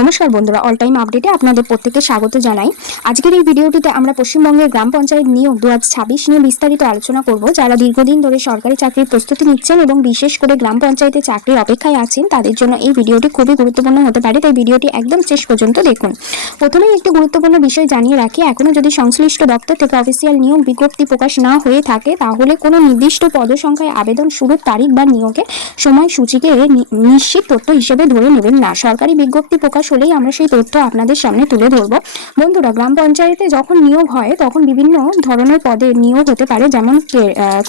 নমস্কার বন্ধুরা, all time আপডেটে আপনাদের প্রত্যেককে স্বাগত জানাই। আজকের এই ভিডিওটিতে আমরা পশ্চিমবঙ্গের গ্রাম পঞ্চায়েত নিয়োগ 2026 নিয়ে বিস্তারিত আলোচনা করব। যারা দীর্ঘদিন ধরে সরকারি চাকরির প্রস্তুতি নিচ্ছেন এবং বিশেষ করে গ্রাম পঞ্চায়েতে চাকরির অপেক্ষায় আছেন, তাদের জন্য এই ভিডিওটি খুবই গুরুত্বপূর্ণ হতে পারে, তাই ভিডিওটি একদম শেষ পর্যন্ত দেখুন। প্রথমেই একটি গুরুত্বপূর্ণ বিষয় জানিয়ে রাখি, এখনো যদি সংশ্লিষ্ট দপ্তর থেকে অফিসিয়াল নিয়োগ বিজ্ঞপ্তি প্রকাশ না হয়ে থাকে, তাহলে কোনো নির্দিষ্ট পদসংখ্যায় আবেদন শুরুর তারিখ বা নিয়োগের সময়সূচিকে নিশ্চিত তথ্য হিসেবে ধরে নেবেন না। সরকারি বিজ্ঞপ্তি প্রকাশ হলেই আমরা সেই তথ্য আপনাদের সামনে তুলে ধরবো। বন্ধুরা, গ্রাম পঞ্চায়েতে যখন নিয়োগ হয় তখন বিভিন্ন ধরনের পদে নিয়োগ হতে পারে, যেমন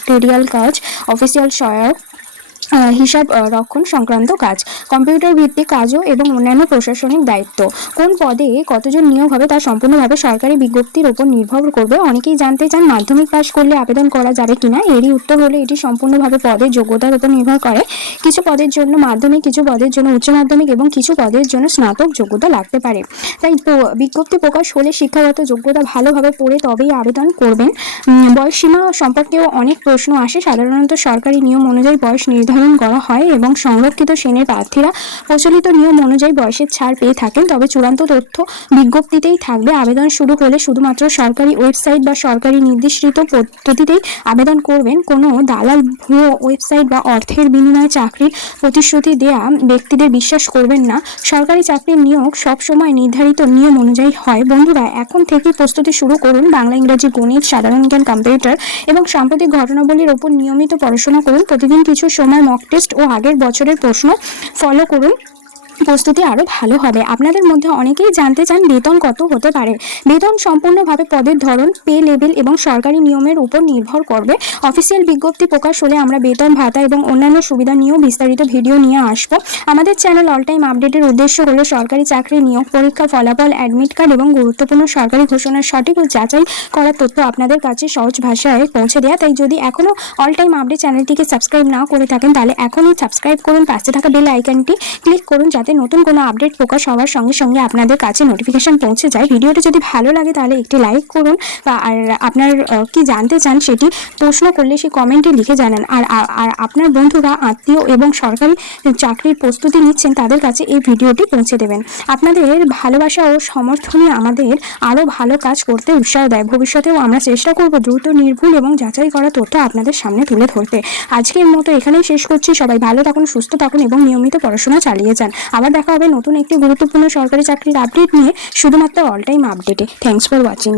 ক্লেরিক্যাল কাজ, অফিসিয়াল সহায়ক, হিসাব রক্ষণ সংক্রান্ত কাজ, কম্পিউটার ভিত্তিক কাজও এবং অন্যান্য প্রশাসনিক দায়িত্ব। কোন পদে কতজন নিয়োগ হবে তা সম্পূর্ণভাবে সরকারি বিজ্ঞপ্তির উপর নির্ভর করবে। অনেকেই জানতে চান মাধ্যমিক পাশ করলে আবেদন করা যাবে কিনা। এরই উত্তর হলো এটি সম্পূর্ণভাবে পদের যোগ্যতার উপর নির্ভর করে। কিছু পদের জন্য মাধ্যমিক, কিছু পদের জন্য উচ্চ মাধ্যমিক এবং কিছু পদের জন্য স্নাতক যোগ্যতা লাগতে পারে। তাই বিজ্ঞপ্তি প্রকাশ হলে শিক্ষাগত যোগ্যতা ভালোভাবে পড়ে তবেই আবেদন করবেন। বয়সসীমা সম্পর্কেও অনেক প্রশ্ন আসে। সাধারণত সরকারি নিয়ম অনুযায়ী বয়স নির্ধারণ করা হয় এবং সংরক্ষিত শ্রেণীর প্রার্থীরা প্রচলিত নিয়ম অনুযায়ী বয়সের ছাড় পেয়ে থাকেন। তবে চূড়ান্ত তথ্য বিজ্ঞপ্তিতেই থাকবে। আবেদন শুরু হলে শুধুমাত্র সরকারি ওয়েবসাইট বা সরকারি নির্দিষ্ট পদ্ধতিতেই আবেদন করবেন। কোনো দালাল, ভুয়ো ওয়েবসাইট বা অর্থের বিনিময়ে চাকরির প্রতিশ্রুতি দেয়া ব্যক্তিদের বিশ্বাস করবেন না। সরকারি চাকরির নিয়োগ সবসময় নির্ধারিত নিয়ম অনুযায়ী হয়। বন্ধুরা, এখন থেকে প্রস্তুতি শুরু করুন। বাংলা, ইংরেজি, গণিত, সাধারণ জ্ঞান, কম্পিউটার এবং সাম্প্রতিক ঘটনাবলীর ওপর নিয়মিত পড়াশোনা করুন। প্রতিদিন কিছু সময় মক টেস্ট ও আগের বছরের প্রশ্ন ফলো করুন। প্রস্তুতি আরও ভালো হবে। আপনাদের মধ্যে অনেকেই জানতে চান বেতন কত হতে পারে। বেতন সম্পূর্ণভাবে পদের ধরন, পে লেভেল এবং সরকারি নিয়মের উপর নির্ভর করবে। অফিসিয়াল বিজ্ঞপ্তি প্রকাশ হলে আমরা বেতন, ভাতা এবং অন্যান্য সুবিধা নিয়েও বিস্তারিত ভিডিও নিয়ে আসব। আমাদের চ্যানেল অল টাইম আপডেটের উদ্দেশ্য হলো সরকারি চাকরি, নিয়োগ পরীক্ষা, ফলাফল, অ্যাডমিট কার্ড এবং গুরুত্বপূর্ণ সরকারি ঘোষণার সঠিক ও যাচাই করা তথ্য আপনাদের কাছে সহজ ভাষায় পৌঁছে দেওয়া। তাই যদি এখনও অল টাইম আপডেট চ্যানেলটিকে সাবস্ক্রাইব না করে থাকেন, তাহলে এখনই সাবস্ক্রাইব করুন। পাশে থাকা বেল আইকনটি ক্লিক করুন, যাতে নতুন কোনো আপডেট প্রকাশ হওয়ার সঙ্গে সঙ্গে আপনাদের কাছে নোটিফিকেশন পৌঁছে যায়। ভিডিওটা যদি ভালো লাগে তাহলে একটি লাইক করুন, আর আপনার কি জানতে চান সেটি প্রশ্ন করলে সেই কমেন্টে লিখে জানান। আর আপনার বন্ধুরা, আত্মীয় এবং সরকারি চাকরির প্রস্তুতি নিচ্ছেন তাদের কাছে এই ভিডিওটি পৌঁছে দেবেন। আপনাদের ভালোবাসা ও সমর্থনই আমাদের আরও ভালো কাজ করতে উৎসাহ দেয়। ভবিষ্যতেও আমরা চেষ্টা করব দ্রুত, নির্ভুল এবং যাচাই করা তথ্য আপনাদের সামনে তুলে ধরতে। আজকের মতো এখানেই শেষ করছি। সবাই ভালো থাকুন, সুস্থ থাকুন এবং নিয়মিত পড়াশোনা চালিয়ে যান। আবার দেখা হবে নতুন একটি গুরুত্বপূর্ণ সরকারি চাকরির আপডেট নিয়ে, শুধুমাত্র অল টাইম আপডেটে। Thanks for watching.